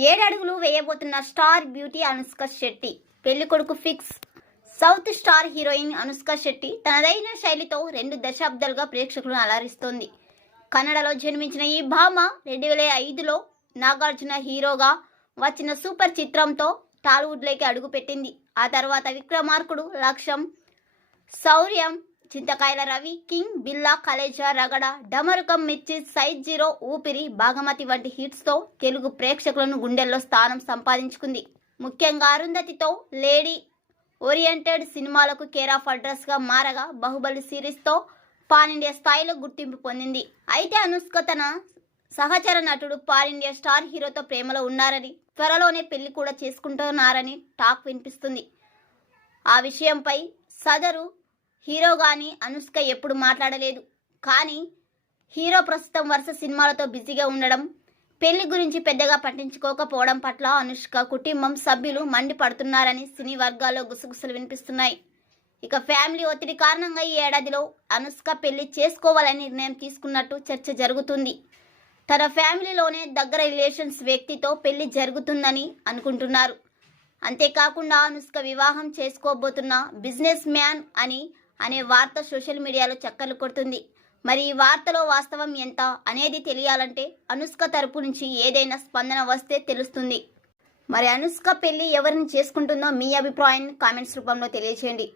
7 అడుగులు వేయబోతున్న star beauty Anushka Shetty. పెళ్లి కొడుకు fix. South star heroine Anushka Shetty తనదైన శైలితో 2 దశాబ్దాలుగా ప్రేక్షకులను అలరిస్తోంది. కన్నడలో జన్మించిన ఈ భామ 2005లో నాగార్జున హీరోగా వచ్చిన సూపర్ చిత్రంతో టాలీవుడ్లోకి అడుగుపెట్టింది. ఆ తర్వాత విక్రమార్కుడు, లక్ష్యం, శౌర్యం, చింతకాయల రవి, కింగ్, బిల్లా, కలేజా, రగడ, డమరుకం, మిర్చి, సైజ్ జీరో, ఊపిరి, భాగమతి వంటి హిట్స్తో తెలుగు ప్రేక్షకులను గుండెల్లో స్థానం సంపాదించుకుంది. ముఖ్యంగా అరుంధతితో లేడీ ఓరియంటెడ్ సినిమాలకు కేర్ ఆఫ్ అడ్రస్గా మారగా బాహుబలి సిరీస్తో పాన్ ఇండియా స్థాయిలో గుర్తింపు పొందింది. అయితే అనుష్క తన సహచర నటుడు పాన్ ఇండియా స్టార్ హీరోతో ప్రేమలో ఉన్నారని, త్వరలోనే పెళ్లి కూడా చేసుకుంటున్నారని టాక్ వినిపిస్తుంది. ఆ విషయంపై సదరు హీరో గాని అనుష్క ఎప్పుడు మాట్లాడలేదు. కానీ హీరో ప్రస్తుతం వరుస సినిమాలతో బిజీగా ఉండడం, పెళ్లి గురించి పెద్దగా పట్టించుకోకపోవడం పట్ల అనుష్క కుటుంబం సభ్యులు మండిపడుతున్నారని సినీ వర్గాల్లో గుసగుసలు వినిపిస్తున్నాయి. ఇక ఫ్యామిలీ ఒత్తిడి కారణంగా ఈ ఏడాదిలో అనుష్క పెళ్లి చేసుకోవాలని నిర్ణయం తీసుకున్నట్టు చర్చ జరుగుతుంది. తన ఫ్యామిలీలోనే దగ్గర రిలేషన్స్ వ్యక్తితో పెళ్లి జరుగుతుందని అనుకుంటున్నారు. అంతేకాకుండా అనుష్క వివాహం చేసుకోబోతున్న బిజినెస్ మ్యాన్ అనే వార్త సోషల్ మీడియాలో చక్కర్లు కొడుతుంది. మరి ఈ వార్తలో వాస్తవం ఎంత అనేది తెలియాలంటే అనుష్క తరపు నుంచి ఏదైనా స్పందన వస్తే తెలుస్తుంది. మరి అనుష్క పెళ్లి ఎవరిని చేసుకుంటుందో మీ అభిప్రాయాన్ని కామెంట్స్ రూపంలో తెలియచేయండి.